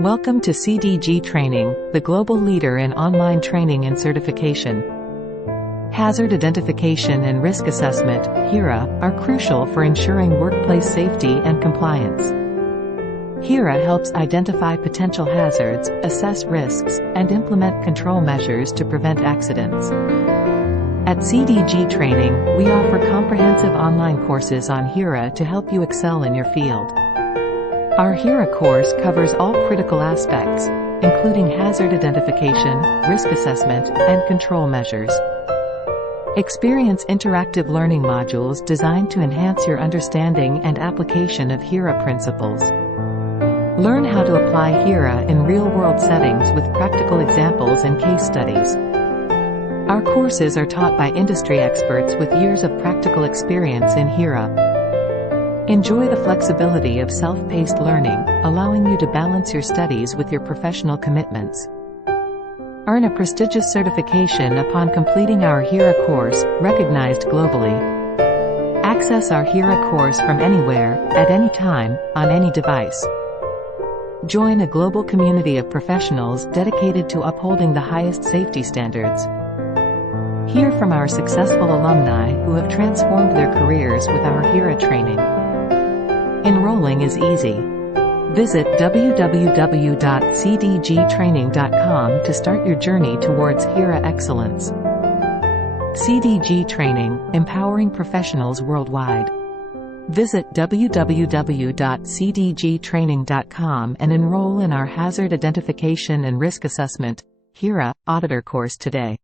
Welcome to CDG Training, the global leader in online training and certification. Hazard identification and risk assessment, HIRA, are crucial for ensuring workplace safety and compliance. HIRA helps identify potential hazards, assess risks, and implement control measures to prevent accidents. At CDG Training, we offer comprehensive online courses on HIRA to help you excel in your field. Our HIRA course covers all critical aspects, including hazard identification, risk assessment, and control measures. Experience interactive learning modules designed to enhance your understanding and application of HIRA principles. Learn how to apply HIRA in real-world settings with practical examples and case studies. Our courses are taught by industry experts with years of practical experience in HIRA. Enjoy the flexibility of self-paced learning, allowing you to balance your studies with your professional commitments. Earn a prestigious certification upon completing our HIRA course, recognized globally. Access our HIRA course from anywhere, at any time, on any device. Join a global community of professionals dedicated to upholding the highest safety standards. Hear from our successful alumni who have transformed their careers with our HIRA training. Enrolling is easy. Visit www.cdgtraining.com to start your journey towards HIRA excellence. CDG Training, empowering professionals worldwide. Visit www.cdgtraining.com and enroll in our Hazard Identification and Risk Assessment, HIRA, Auditor course today.